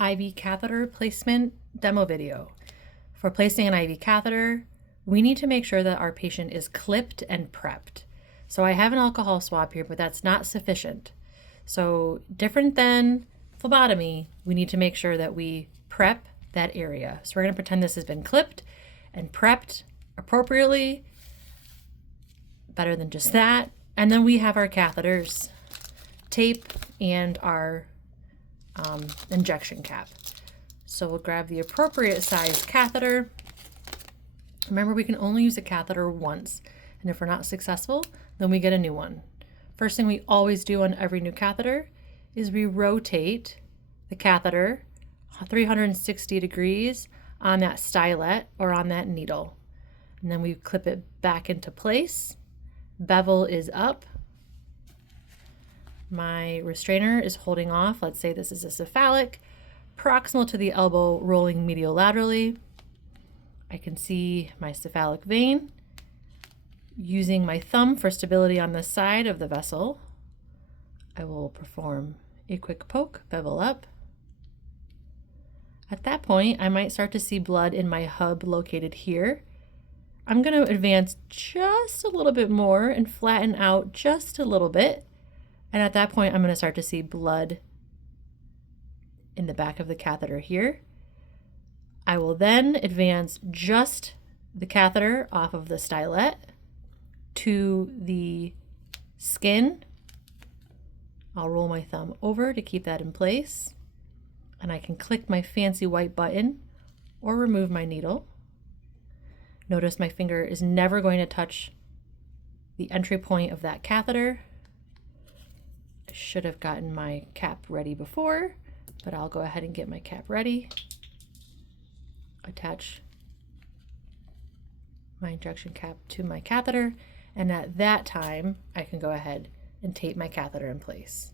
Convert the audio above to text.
IV catheter placement demo video. For placing an IV catheter, we need to make sure that our patient is clipped and prepped. So I have an alcohol swab here, but that's not sufficient. So different than phlebotomy, we need to make sure that we prep that area. So we're going to pretend this has been clipped and prepped appropriately, better than just that. And then we have our catheters, tape, and our injection cap. So we'll grab the appropriate size catheter. Remember, we can only use a catheter once, and if we're not successful, then we get a new one. First thing we always do on every new catheter is we rotate the catheter 360 degrees on that stylet or on that needle. And then we clip it back into place. Bevel is up. My restrainer is holding off. Let's say this is a cephalic, proximal to the elbow, rolling medial laterally. I can see my cephalic vein. Using my thumb for stability on the side of the vessel, I will perform a quick poke, bevel up. At that point, I might start to see blood in my hub located here. I'm going to advance just a little bit more and flatten out just a little bit. And at that point, I'm going to start to see blood in the back of the catheter here. I will then advance just the catheter off of the stylet to the skin. I'll roll my thumb over to keep that in place. And I can click my fancy white button or remove my needle. Notice my finger is never going to touch the entry point of that catheter. I should have gotten my cap ready before, but I'll go ahead and get my cap ready. Attach my injection cap to my catheter, and at that time, I can go ahead and tape my catheter in place.